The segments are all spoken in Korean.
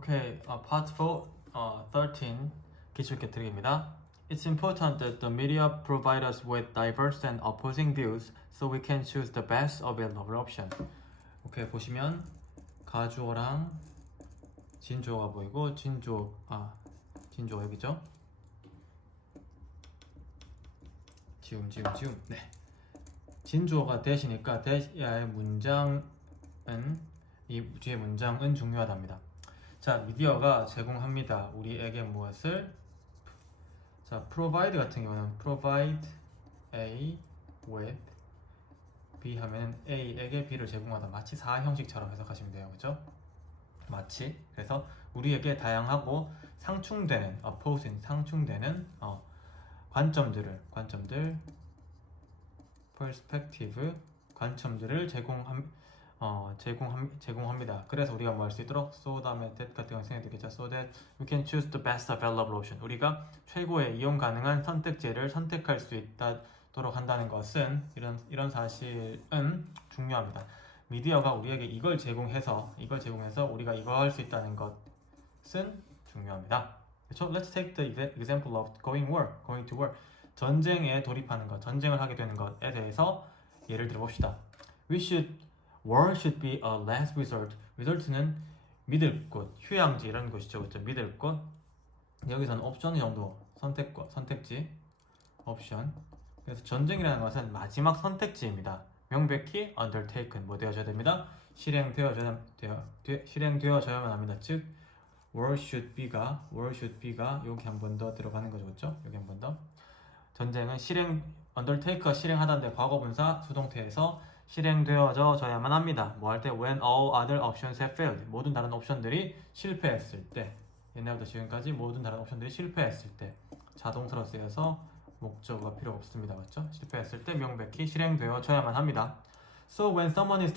Okay, part 4, 13 기출계 드립니다. It's important that the media provide us with diverse and opposing views so we can choose the best available option. 오케이, 보시면 가주어랑 진주어가 보이고 진주어 여기죠? 지움. 네. 진주어가 대시니까 대시의 문장은 이 뒤에 문장은 중요하답니다. 자, 미디어가 제공합니다. 우리에게 무엇을? 자, provide 같은 경우는 provide A with B 하면 A에게 B를 제공하다. 마치 4형식처럼 해석하시면 돼요. 그죠? 마치. 그래서 우리에게 다양하고 상충되는 상충되는 관점들 perspective 관점들을 제공합니다. 그래서 우리가 뭐 할 수 있도록 so 다음에 that 같은 거 생각이 되겠죠. So that we can choose the best available option. 우리가 최고의 이용 가능한 선택지를 선택할 수 있도록 한다는 것은 이런 사실은 중요합니다. 미디어가 우리에게 이걸 제공해서 우리가 이거 할 수 있다는 것은 중요합니다. 그렇죠? Let's take the example of going to war. 전쟁에 돌입하는 것, 전쟁을 하게 되는 것에 대해서 예를 들어 봅시다. War should be a last resort. resort는 믿을 곳, 휴양지 이런 곳이죠. 그렇죠? 믿을 곳. 여기서는 옵션 정도, 선택지, 옵션. 그래서 전쟁이라는 것은 마지막 선택지입니다. 명백히 undertaken, 뭐 되어져야 됩니다. 실행되어져야만 합니다. 즉, war should be가 여기 한 번 더 들어가는 거죠. 그렇죠? 여기 한 번 더. 전쟁은 undertake가 실행하다는데 과거분사 수동태에서 실행되어져야만 합니다. 뭐 할 때 when all other options have failed. 모든 다른 옵션들이 실패했을 때. 옛날부터 지금까지 모든 다른 옵션들이 실패했을 때. 자동사로 쓰여서 목적어가 필요 없습니다. 맞죠? 실패했을 때 명백히 실행되어져야만 합니다. So when someone is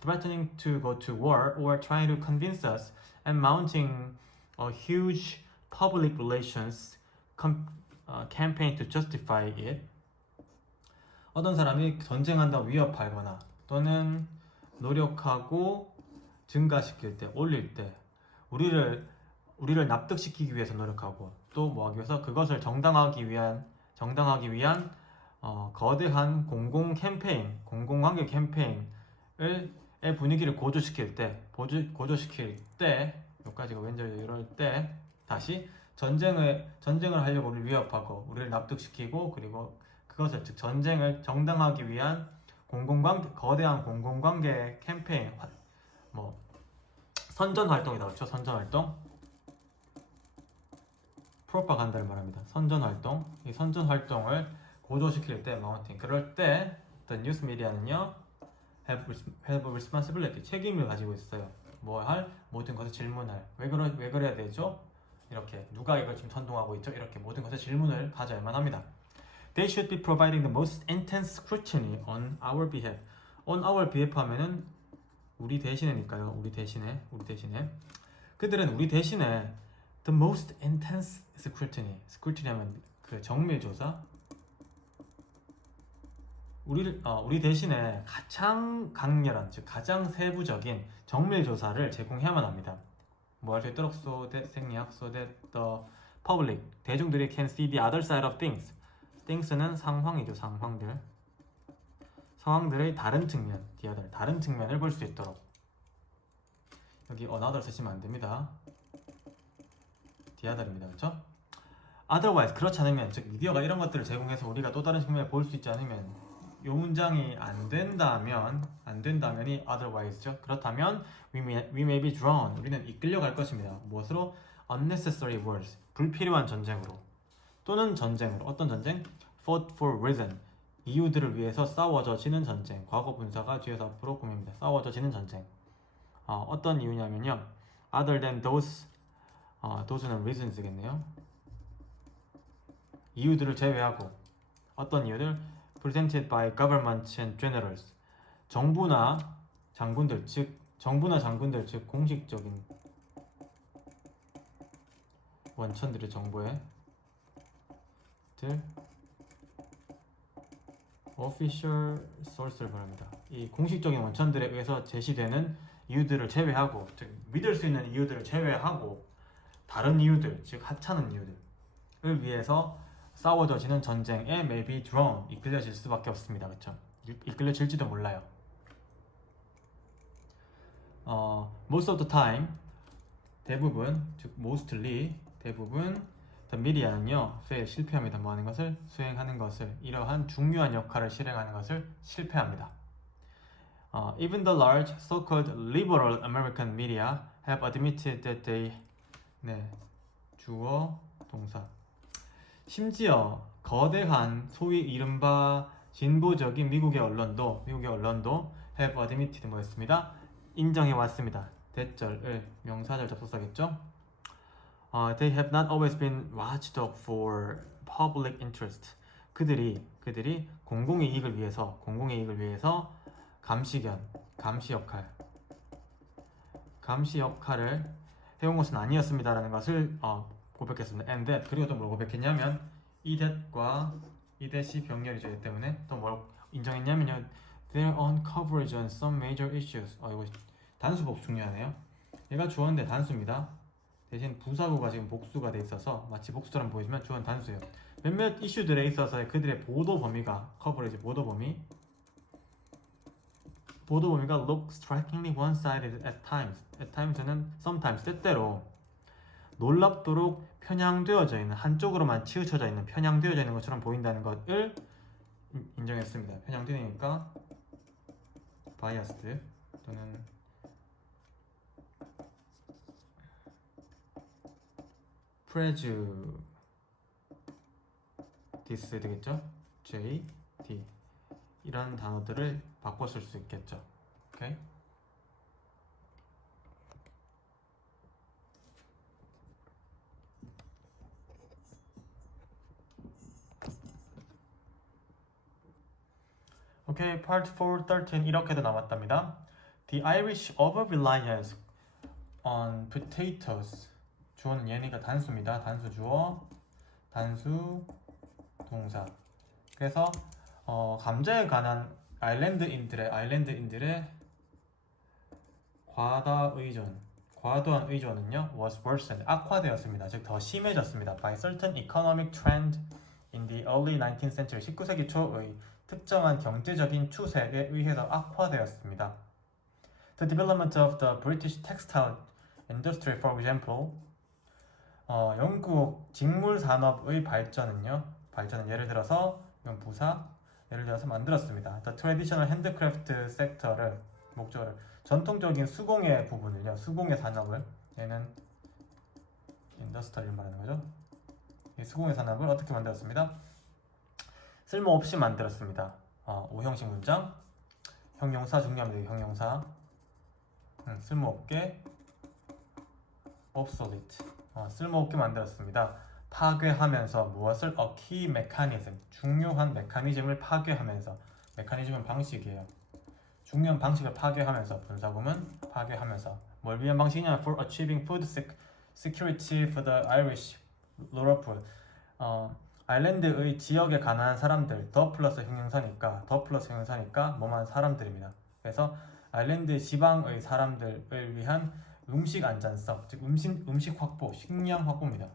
threatening to go to war or trying to convince us and mounting a huge public relations campaign to justify it, 어떤 사람이 전쟁한다고 위협하거나 또는 노력하고 증가시킬 때, 올릴 때 우리를 납득시키기 위해서 노력하고 또 뭐 하기 위해서 그것을 정당화하기 위한 거대한 공공관계 캠페인의 분위기를 고조시킬 때 여기까지가 왠지 이럴 때 다시 전쟁을 하려고 우리를 위협하고 우리를 납득시키고 그리고 그것을 즉 전쟁을 정당화하기 위한 거대한 공공관계 캠페인 선전 활동이다. 그렇죠? 선전 활동. 프로파간다를 말합니다. 선전 활동. 이 선전 활동을 고조시킬 때 마운팅. 그럴 때 the news media는요 have responsibility, 책임을 가지고 있어요. 뭐 할? 모든 것을 질문할. 왜 그래야 되죠? 이렇게 누가 이걸 지금 선동하고 있죠? 이렇게 모든 것에 질문을 가져야만 합니다. They should be providing the most intense scrutiny on our behalf. On our behalf 하면은 우리 대신에니까요. 우리 대신에. 그들은 우리 대신에 the most intense scrutiny. scrutiny 하면 그 정밀 조사. 우리 대신에 가장 강렬한, 즉 가장 세부적인 정밀 조사를 제공해야만 합니다. 뭐 할 수 있도록 so that the public, 대중들이 can see the other side of things. things는 상황이죠. 상황들의 다른 측면, the other, 다른 측면을 볼 수 있도록. 여기 another 쓰시면 안 됩니다. the other입니다. 그렇죠? otherwise, 그렇지 않으면, 즉 미디어가 이런 것들을 제공해서 우리가 또 다른 측면을 볼 수 있지 않으면, 이 문장이 안 된다면이 otherwise죠. 그렇다면 we may be drawn, 우리는 이끌려갈 것입니다. 무엇으로? unnecessary wars, 불필요한 전쟁으로. 또는 전쟁으로. 어떤 전쟁? fought for reason, 이유들을 위해서 싸워져지는 전쟁. 과거 분사가 뒤에서 앞으로 꾸밉니다. 싸워져지는 전쟁. 어떤 이유냐면요, other than those는 reasons겠네요. 이유들을 제외하고. 어떤 이유들? presented by governments and generals, 정부나 장군들 즉 공식적인 원천들의 정보에 official source를 말합니다. 이 공식적인 원천들에 의해서 제시되는 이유들을 제외하고, 즉 믿을 수 있는 이유들을 제외하고 다른 이유들, 즉 하찮은 이유들을 위해서 싸워져지는 전쟁에 may be drawn, 이끌려질 수밖에 없습니다. 그렇죠? 이끌려질지도 몰라요. Most of the time, 대부분, 즉 mostly, 대부분 the media는요, 실패합니다. 뭐 하는 것을? 수행하는 것을, 이러한 중요한 역할을 실행하는 것을 실패합니다. Even the large so-called liberal American media have admitted that they, 네, 주어, 동사. 심지어 거대한 소위 이른바 진보적인 미국의 언론도 have admitted 뭐였습니다? 인정해 왔습니다. 대절을 명사절 접속사겠죠? They have not always been watchdog for public interest. 그들이 공공의 이익을 위해서 감시 역할을 해온 것은 아니었습니다라는 것을 고백했습니다. And that, 그리고 또 뭘 고백했냐면 이 that이 병렬이죠. 때문에 또 뭘 인정했냐면요, their own coverage on some major issues. 이거 단수복 중요하네요. 얘가 주어인데 단수입니다. 대신 부사구가 지금 복수가 돼 있어서 마치 복수처럼 보이지만 주어는 단수예요. 몇몇 이슈들에 있어서 그들의 보도 범위가 coverage, 보도 범위가 look strikingly one-sided at times. At times는 sometimes, 때때로 놀랍도록 편향되어져 있는, 한쪽으로만 치우쳐져 있는, 편향되어져 있는 것처럼 보인다는 것을 인정했습니다. 편향되니까 biased 또는 prejudice 되겠죠? J, D 이런 단어들을 바꿔 쓸 수 있겠죠. 오케이? 오케이, part 413 이렇게도 나왔답니다. The Irish over-reliance on potatoes. 주어는 얘네가 단수입니다. 단수 주어, 단수 동사. 그래서 감자에 관한 아일랜드인들의 과도한 의존은요 was worsened, 악화되었습니다. 즉 더 심해졌습니다. by certain economic trend in the early 19th century, 19세기 초의 특정한 경제적인 추세에 의해서 악화되었습니다. The development of the British textile industry, for example, 영국 직물 산업의 발전은 예를 들어서 이건 부사, 예를 들어서 만들었습니다. The traditional handicraft sector를 목적으로 전통적인 수공예 부분을요, 수공예 산업을, 얘는 인더스트리를 말하는 거죠. 이 수공예 산업을 어떻게 만들었습니다? 쓸모없이 만들었습니다. 오형식 문장, 형용사 중요합니다. 형용사. 쓸모없게, obsolete. 쓸모없게 만들었습니다. 파괴하면서 무엇을? A key mechanism. 중요한 메커니즘을 파괴하면서. 메커니즘은 방식이에요. 중요한 방식을 파괴하면서. 분사구문 파괴하면서. 뭘 위한 방식이냐? For achieving food security for the Irish rural poor. 아일랜드의 지역에 가난한 사람들, 더 플러스 형용사니까 뭐만 사람들입니다. 그래서 아일랜드 지방의 사람들을 위한 음식 안전성, 즉 음식 확보, 식량 확보입니다.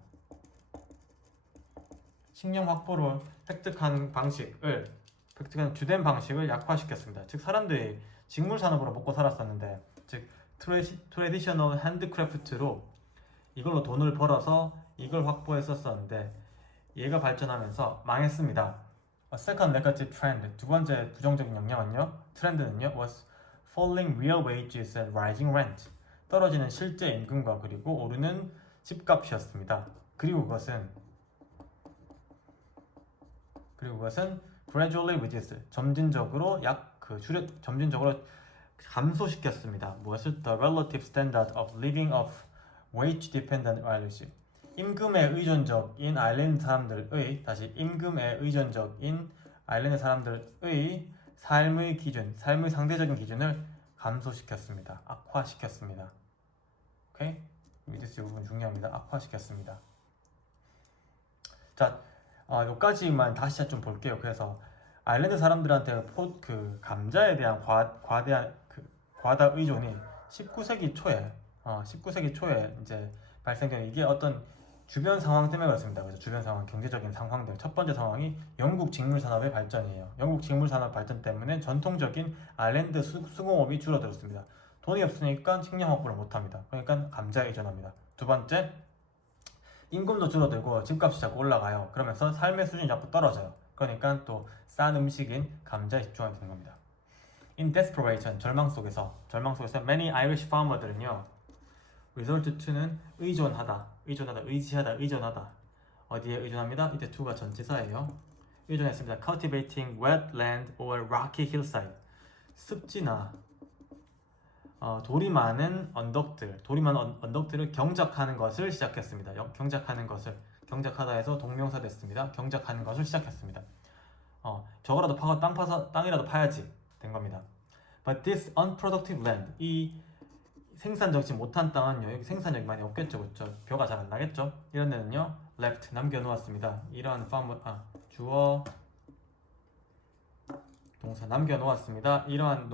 식량 확보로 획득하는 주된 방식을 약화시켰습니다. 즉 사람들이 직물 산업으로 먹고 살았었는데, 즉 트레디셔널 핸드크래프트로 이걸로 돈을 벌어서 이걸 확보했었었는데 얘가 발전하면서 망했습니다. A second negative trend, 두 번째 부정적인 트렌드는요 was falling real wages and rising rent. 떨어지는 실제 임금과 그리고 오르는 집값이었습니다. 그리고 그것은 gradually reduced, 점진적으로 감소시켰습니다. 무엇을? The relative standard of living of wage dependent Irish. 임금에 의존적인 아일랜드 사람들의 삶의 기준, 삶의 상대적인 기준을 감소시켰습니다. 악화시켰습니다. 오케이? reduce 이 부분 중요합니다. 악화시켰습니다. 자, 여기까지만 다시 좀 볼게요. 그래서 아일랜드 사람들한테 감자에 대한 과다 의존이 19세기 초에 이제 발생된 이게 어떤 주변 상황 때문에 그렇습니다. 그래서 주변 상황, 경제적인 상황들. 첫 번째 상황이 영국 직물 산업의 발전이에요. 영국 직물 산업 발전 때문에 전통적인 아일랜드 수공업이 줄어들었습니다. 돈이 없으니까 식량 확보를 못합니다. 그러니까 감자에 의존합니다. 두 번째, 임금도 줄어들고 집값이 자꾸 올라가요. 그러면서 삶의 수준이 자꾸 떨어져요. 그러니까 또 싼 음식인 감자에 집중하게 되는 겁니다. In desperation, 절망 속에서 many Irish farmer들은요, resort to는 의존하다, 의지하다. 어디에 의존합니다? 이때 to가 전치사예요. 의존했습니다. Cultivating wetland or rocky hillside. 습지나 돌이 많은 언덕들을 경작하는 것을 시작했습니다. 경작하다 해서 동명사 됐습니다. 경작하는 것을 시작했습니다. 저거라도 파고 땅이라도 파야지 된 겁니다. But this unproductive land, 이 생산적이지 못한 땅은요, 여기 생산력이 많이 없겠죠, 그렇죠? 벼가 잘 안 나겠죠? 이런 데는요, left 남겨놓았습니다. 이러한 farmer, 주어 동사 남겨놓았습니다. 이러한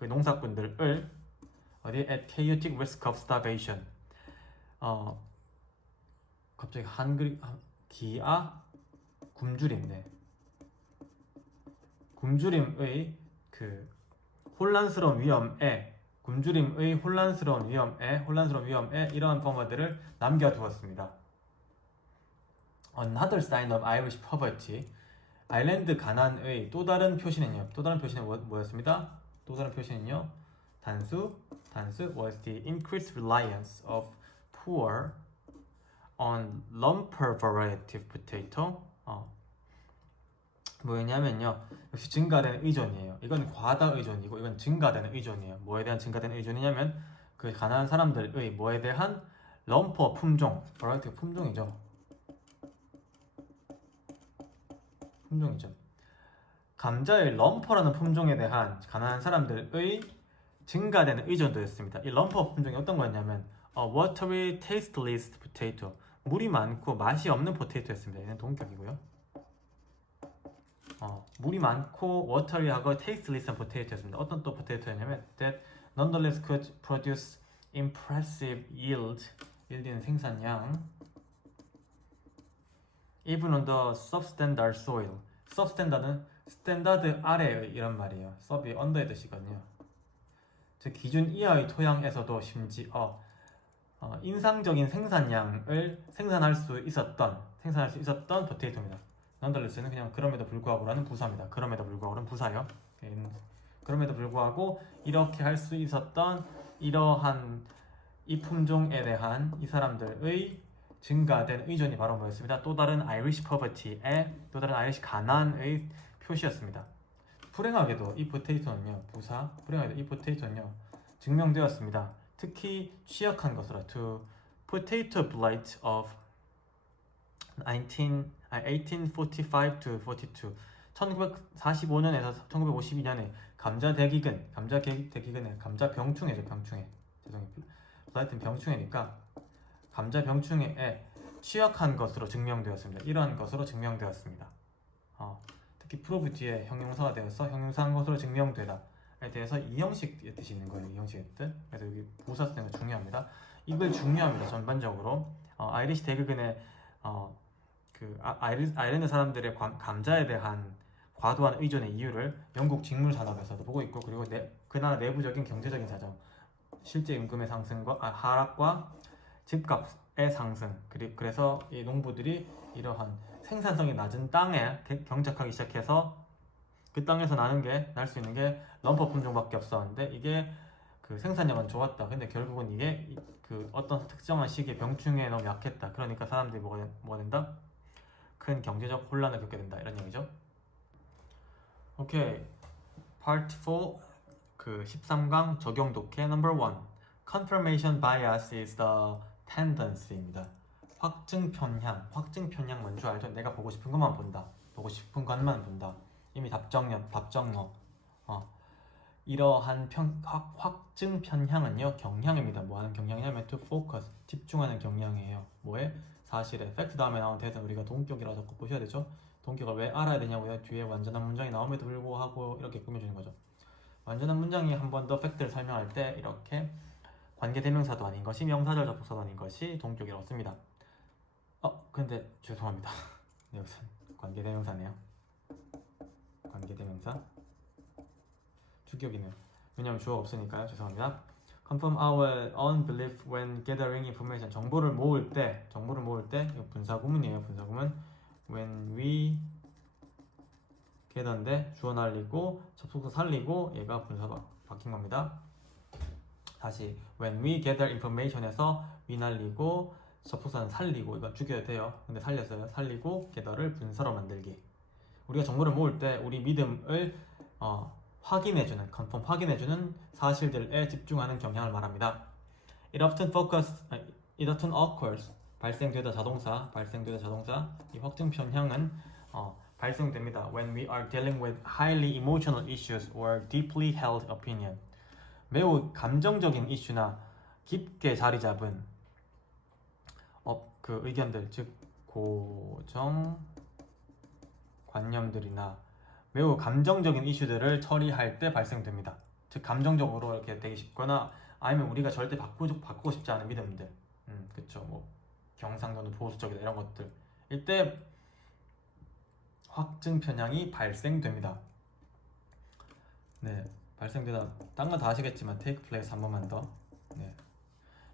농사꾼들을 어디 at chaotic risk of starvation. 갑자기 한글 기아 굶주림네. 굶주림의 그 혼란스러운 위험에 이러한 포머들을 남겨두었습니다. Another sign of Irish poverty. 아일랜드 가난의 또 다른 표시는 뭐였습니다? 또 다른 표시는요. 단수 was the increased reliance of poor on lumper variety of potato. 뭐냐면요, 역시 증가되는 의존이에요. 이건 과다 의존이고 이건 증가되는 의존이에요. 뭐에 대한 증가되는 의존이냐면 그 가난한 사람들의 뭐에 대한 럼퍼 품종, 버라이어티 품종이죠. 감자의 럼퍼라는 품종에 대한 가난한 사람들의 증가되는 의존도였습니다. 이 럼퍼 품종이 어떤 거였냐면 watery, tasteless potato. 물이 많고 맛이 없는 포테이토였습니다. 얘는 동격이고요. 물이 많고 watery하고 tasteless한 포테이토였습니다. 어떤 또 포테이토였냐면 that nonetheless could produce impressive yield는 생산량 even on the substandard soil. substandard는 스탠다드 아래의 이런 말이에요. sub이 under의 뜻이거든요. 즉 기준 이하의 토양에서도 심지어 인상적인 생산량을 생산할 수 있었던 포테이토입니다. nonetheless는 그냥 그럼에도 불구하고라는 부사입니다. 그럼에도 불구하고는 부사요. 그럼에도 불구하고 이렇게 할 수 있었던 이러한 이 품종에 대한 이 사람들의 증가된 의존이 바로 뭐였습니다? 또 다른 아이리시 퍼버티의 또 다른 아이리시 가난의 표시였습니다. 불행하게도 이 포테이토는요, 증명되었습니다. 특히 취약한 것으로 to potato blight of 1845 to 42. 1945년에서 1952년에 감자 병충해죠. 블라이트는 병충해니까 감자 병충해에 취약한 것으로 증명되었습니다. 이러한 것으로 증명되었습니다. 특히 프로브 뒤에 형용사가 되어서 형용사한 것으로 증명되다에 대해서 이형식의 뜻이 있는 거예요. 이형식의 뜻. 그래서 여기 부사 쓰는 거 중요합니다. 이걸 중요합니다. 전반적으로 아이리시 대극은의 아일랜드 사람들의 감자에 대한 과도한 의존의 이유를 영국 직물 산업에서도 보고 있고, 그리고 그 나라 내부적인 경제적인 사정, 실제 임금의 상승과 하락과 집값의 상승, 그래서 이 농부들이 이러한 생산성이 낮은 땅에 경작하기 시작해서 그 땅에서 날 수 있는 게 럼퍼 품종밖에 없었는데 이게 그 생산량은 좋았다. 근데 결국은 이게 그 어떤 특정한 시기에 병충해에 너무 약했다. 그러니까 사람들이 뭐가 된다? 큰 경제적 혼란을 겪게 된다. 이런 얘기죠. 오케이. Part 4 그 13강 적용 독해 Number 1. Confirmation bias is the tendency입니다. 확증 편향 뭔지 알죠? 내가 보고 싶은 것만 본다. 이미 답정너. 이러한 확증 편향은요, 경향입니다. 뭐하는 경향이냐면 to focus, 집중하는 경향이에요. 뭐에? 사실에. fact 다음에 나온 대해서 우리가 동격이라고 적고 보셔야 되죠. 동격을 왜 알아야 되냐고요? 뒤에 완전한 문장이 나옴에도 불구하고 이렇게 꾸며주는 거죠. 완전한 문장이 한 번 더 팩트를 설명할 때 이렇게 관계대명사도 아닌 것이 명사절 접속사도 아닌 것이 동격이라고 씁니다. 근데 죄송합니다. 여기서 관계대명사네요. 관계대명사 주격이네요. 왜냐면 주어가 없으니까요. 죄송합니다. Confirm our own belief when gathering information. 정보를 모을 때 이거 분사구문이에요. 분사구문. When we gather인데 주어 날리고 접속사 살리고 얘가 분사 바뀐 겁니다. 다시 when we gather information에서 we 날리고 접속사는 살리고 이건 죽여야 돼요. 근데 살렸어요. 살리고 gather를 분사로 만들기. 우리가 정보를 모을 때 우리 믿음을 확인해주는, confirm 확인해주는 사실들에 집중하는 경향을 말합니다. It often occurs 발생되다 자동사 이 확증 편향은 발생됩니다. When we are dealing with highly emotional issues or deeply held opinion. 매우 감정적인 이슈나 깊게 자리 잡은 그 의견들, 즉 고정 관념들이나 매우 감정적인 이슈들을 처리할 때 발생됩니다. 즉 감정적으로 이렇게 되기 쉽거나 아니면 우리가 절대 바꾸고 싶지 않은 믿음들, 그쵸, 뭐 경상도는 보수적이다 이런 것들 이때 확증 편향이 발생됩니다. 네, 발생되다. 딴 건 다 아시겠지만 take place 한 번만 더. 네.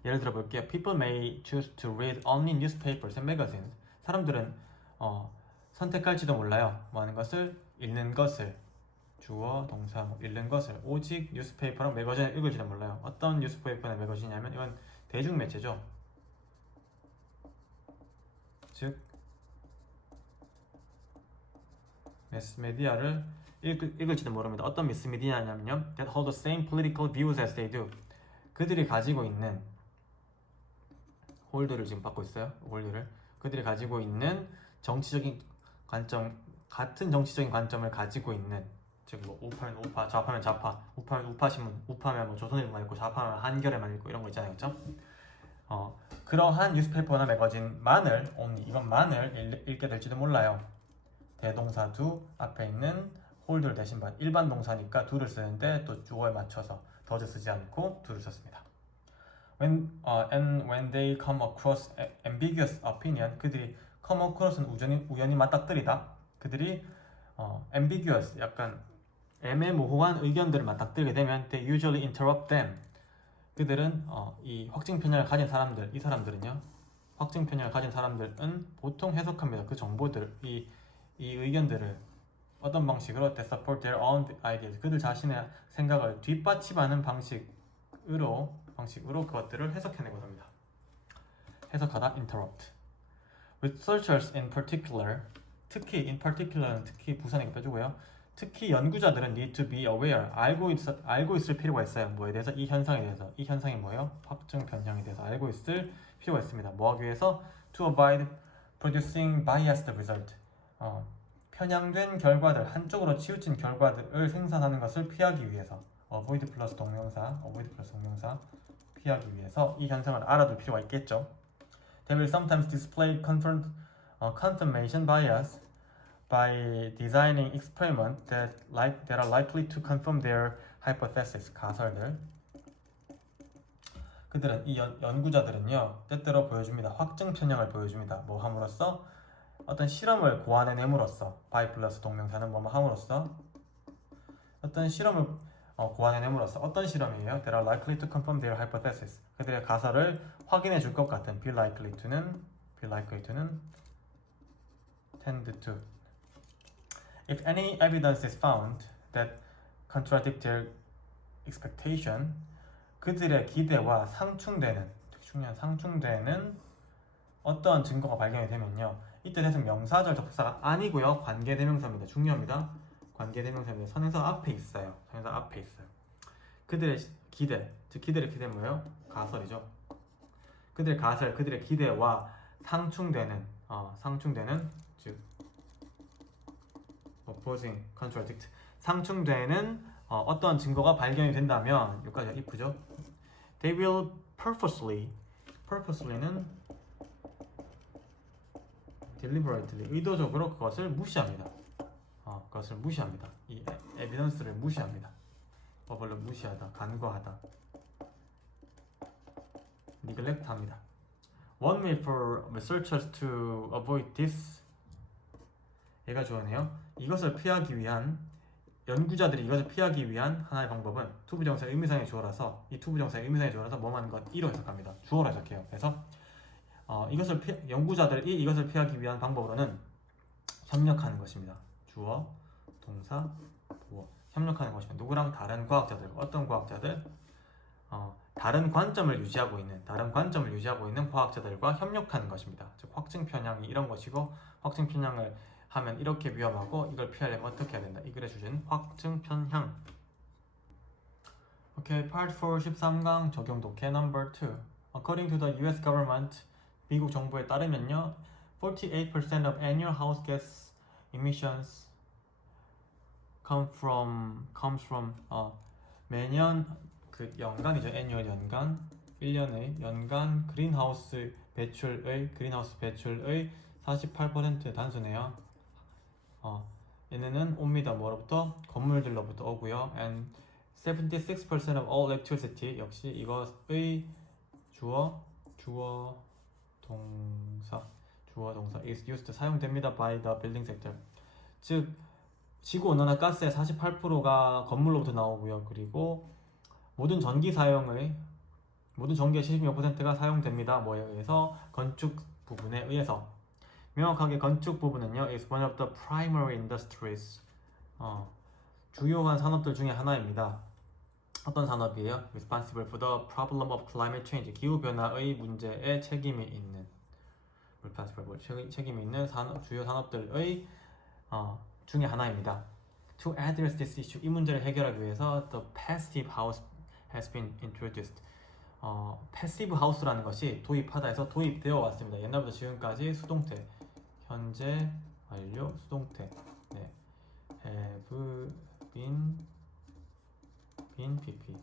예를 들어 볼게요. People may choose to read only newspapers and magazines. 사람들은 선택할지도 몰라요. 뭐 하는 것을? 읽는 것을. 주어, 동사, 읽는 것을. 오직 뉴스페이퍼랑 매거진을 읽을지도 몰라요. 어떤 뉴스페이퍼나 매거진이냐면 이건 대중매체죠. 즉 매스메디아를 읽을지도 모릅니다. 어떤 매스메디아냐면요, that hold the same political views as they do. 그들이 가지고 있는 홀드를 지금 받고 있어요. 홀드를 그들이 가지고 있는 정치적인 관점, 같은 정치적인 관점을 가지고 있는, 즉 뭐 우파면 우파, 좌파면 좌파, 우파면 우파신문, 우파면 뭐 조선일보만 읽고 좌파면 한겨레만 읽고 이런 거 있잖아요, 그렇죠? 그러한 뉴스페이퍼나 매거진만을 이것만을 읽게 될지도 몰라요. 대동사 do 앞에 있는 홀드를 대신 받 일반 동사니까 do를 쓰는데 또 주어에 맞춰서 does 쓰지 않고 do를 썼습니다. when they come across ambiguous opinion, 그들이 come across는 우연히 맞닥뜨리다. 그들이 ambiguous, 약간 애매모호한 의견들을 맞닥뜨리게 되면 they usually interrupt them. 그들은 이 확증 편향을 가진 사람들, 이 사람들은요, 확증 편향을 가진 사람들은 보통 해석합니다. 그 정보들, 이 의견들을 어떤 방식으로 they support their own ideas. 그들 자신의 생각을 뒷받침하는 방식으로 그것들을 해석해내고 합니다. 해석하다, interrupt. Researchers in particular, 특히 in particular는 특히 부사니까 빼주고요. 특히 연구자들은 need to be aware, 알고 있을 필요가 있어요. 뭐에 대해서? 이 현상에 대해서. 이 현상이 뭐예요? 확증 편향에 대해서 알고 있을 필요가 있습니다. 뭐 하기 위해서? To avoid producing biased result. 편향된 결과들, 한쪽으로 치우친 결과들을 생산하는 것을 피하기 위해서. avoid 플러스 동명사 피하기 위해서 이 현상을 알아둘 필요가 있겠죠. They will sometimes display confirmation bias by designing experiments that are likely to confirm their hypothesis. 가설들. 그들은 이 연구자들은요, 때때로 보여줍니다. 확증 편향을 보여줍니다. 뭐 함으로써? 어떤 실험을 고안해냄으로써. by 플러스 동명사는 뭐뭐 함으로써. 어떤 실험을 고안해냄으로써. 어떤 실험이에요? That are likely to confirm their hypothesis. 그들의 가설을 확인해 줄 것 같은. be likely to는 tend to. If any evidence is found that contradict their expectation, 그들의 기대와 상충되는 어떠한 증거가 발견이 되면요, 이때 대상 명사절 접속사가 아니고요, 관계대명사입니다. 중요합니다. 관계대명사입니다. 선행사 앞에 있어요. 그들의 기대, 즉 기대의 기대는 뭐예요? 가설이죠. 그들의 가설, 그들의 기대와 상충되는 즉 opposing, contradict, 상충되는 어떤 증거가 발견이 된다면, 여기까지가 if죠. They will purposely는 deliberately, 의도적으로 그것을 무시합니다. 이 에비던스를 무시합니다. overlook, 무시하다, 간과하다. neglect 합니다. One way for researchers to avoid this, 얘가 주어네요. 이것을 피하기 위한, 연구자들이 이것을 피하기 위한 하나의 방법은 투부정사의 의미상의 주어라서, 이 투부정사의 의미상의 주어라서 뭐만 것 1로 해석합니다. 주어로 해석해요. 그래서 연구자들이 이것을 피하기 위한 방법으로는 협력하는 것입니다. 주어, 동사, 보어. 협력하는 것입니다. 누구랑? 다른 과학자들. 어떤 과학자들? 다른 관점을 유지하고 있는 과학자들과 협력하는 것입니다. 즉 확증 편향이 이런 것이고, 확증 편향을 하면 이렇게 위험하고, 이걸 피하려면 어떻게 해야 된다. 이 글에 주신 확증 편향. 오케이, Part 4 13강 적용 독해 Number 2. According to the US government, 미국 정부에 따르면요, 48% of annual house gas emissions comes from 매년 그 연간이죠. annual 연간 1년의 연간 그린하우스 배출의 48% 단수네요. 얘네는 옵니다. 뭐로부터? 건물들로부터 오고요. And 76% of all electricity, 역시 이것의 주어 동사 is used, 사용됩니다. by the building sector. 즉 지구온난화 가스의 48%가 건물로부터 나오고요. 그리고 모든 전기의 76%가 사용됩니다. 뭐에 의해서? 건축 부분에 의해서. 명확하게 건축 부분은요, is one of the primary industries. 주요한 산업들 중에 하나입니다. 어떤 산업이에요? Responsible for the problem of climate change. 기후 변화의 문제에 책임이 있는 주요 산업들의 중에 하나입니다. To address this issue, 이 문제를 해결하기 위해서 the passive house has been introduced. passive house라는 것이 도입하다 해서 도입되어 왔습니다. 옛날부터 지금까지 수동태, 현재 완료 수동태, 네, have been pp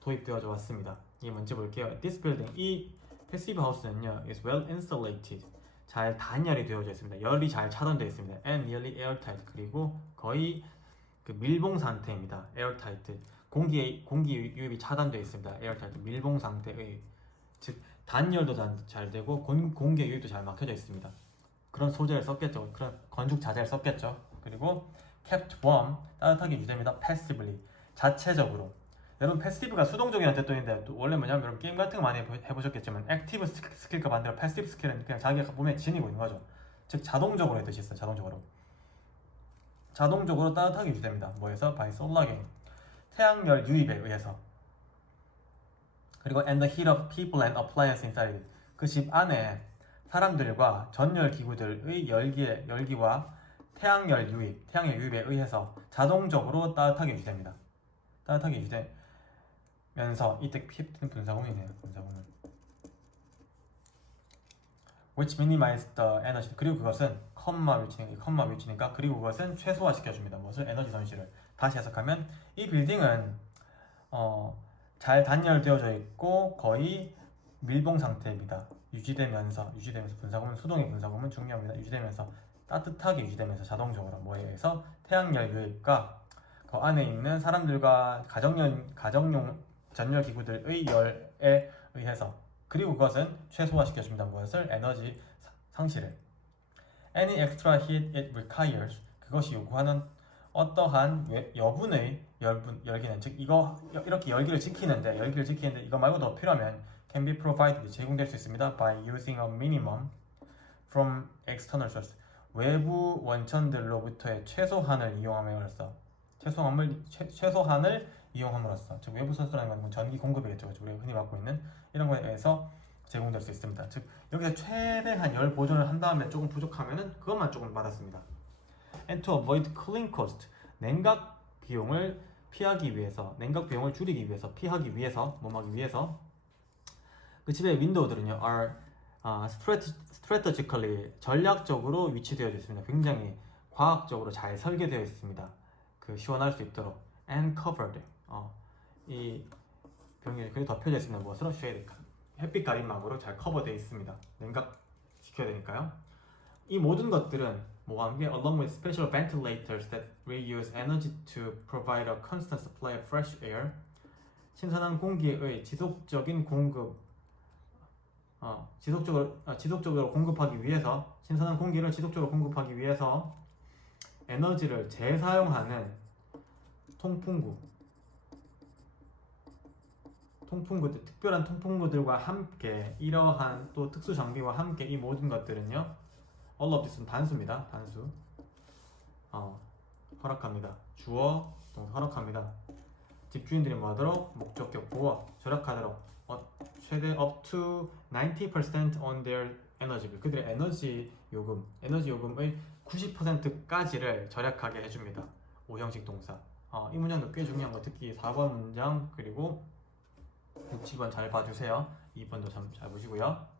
도입되어져 왔습니다. 이게 뭔지 볼게요. This building, 이 passive house는요, is well insulated, 잘 단열이 되어져 있습니다. 열이 잘 차단되어 있습니다. And nearly airtight, 그리고 거의 그 밀봉 상태입니다. airtight, 공기 유입이 차단되어 있습니다. airtight, 밀봉 상태의, 즉 단열도 잘 되고 공기 유입도 잘 막혀져 있습니다. 그런 소재를 썼겠죠. 그런 건축 자재를 썼겠죠. 그리고 kept warm, 따뜻하게 유지됩니다. passively, 자체적으로. 여러분 패시브가 수동적이라는 뜻도 있는데 또 원래 뭐냐면, 여러분 게임 같은 거 많이 해보셨겠지만 액티브 스킬과 반대로 패시브 스킬은 그냥 자기가 몸에 지니고 있는 거죠. 즉 자동적으로의 뜻이 있어요. 자동적으로 따뜻하게 유지됩니다. 뭐에서? by solar gain, 태양열 유입에 의해서. 그리고 and the heat of people and appliances inside it, 그 집 안에 사람들과 전열 기구들의 열기와 태양열 유입에 의해서 자동적으로 따뜻하게 유지됩니다. 따뜻하게 유지되면서, 이때 PF는 분사구문이네요. 분사구문. which minimize the energy, 그리고 그것은 컴마 위치니까 그리고 그것은 최소화시켜줍니다. 무엇을? 에너지 손실을. 다시 해석하면 이 빌딩은 잘 단열되어져 있고 거의 밀봉 상태입니다. 유지되면서 분사구문, 수동의 분사구문 중요합니다. 유지되면서, 따뜻하게 유지되면서 자동적으로. 뭐에 의해서? 태양열 유입과 그 안에 있는 사람들과 가정용 전열 기구들의 열에 의해서. 그리고 그것은 최소화시켜줍니다. 무엇을? 에너지 상실을. Any extra heat it requires, 그것이 요구하는 어떠한 여분의 열기는, 즉 이렇게 열기를 지키는데 이거 말고 더 필요하면 can be provided, 제공될 수 있습니다. by using a minimum from external source, 외부 원천들로부터의 최소한을 이용함으로써. 즉 외부 소스라는 건 전기 공급이겠죠. 우리가 흔히 받고 있는 이런 거에 의해서 제공될 수 있습니다. 즉 여기서 최대한 열 보존을 한 다음에 조금 부족하면은 그것만 조금 받았습니다. And to avoid cooling cost, 냉각 비용을 줄이기 위해서 그 집의 윈도우들은요 are strategically, 전략적으로 위치되어져 있습니다. 굉장히 과학적으로 잘 설계되어 있습니다. 그 시원할 수 있도록. and covered, 이 병이 그게 덮여져 있습니다. 무엇으로? shade, 햇빛 가림막으로 잘 커버되어 있습니다. 냉각 시켜야 되니까요. 이 모든 것들은 뭐와 함께 along with special ventilators that reuse energy to provide a constant supply of fresh air, 신선한 공기의 지속적인 공급 지속적으로 공급하기 위해서 신선한 공기를 지속적으로 공급하기 위해서 에너지를 재사용하는 특별한 통풍구들과 함께 이러한 또 특수 장비와 함께 이 모든 것들은요 all of this는 단수입니다. 단수. 허락합니다. 주어 동사 허락합니다. 집주인들이 뭐하도록 목적격 보호 절약하도록 최대 up to 90% on their energy bill. 그들의 에너지 요금의 90%까지를 절약하게 해줍니다. 5형식 동사. 이 문장도 꽤 중요한 거 특히 4번 문장 그리고 60번 잘 봐주세요. 2번도 잘 보시고요.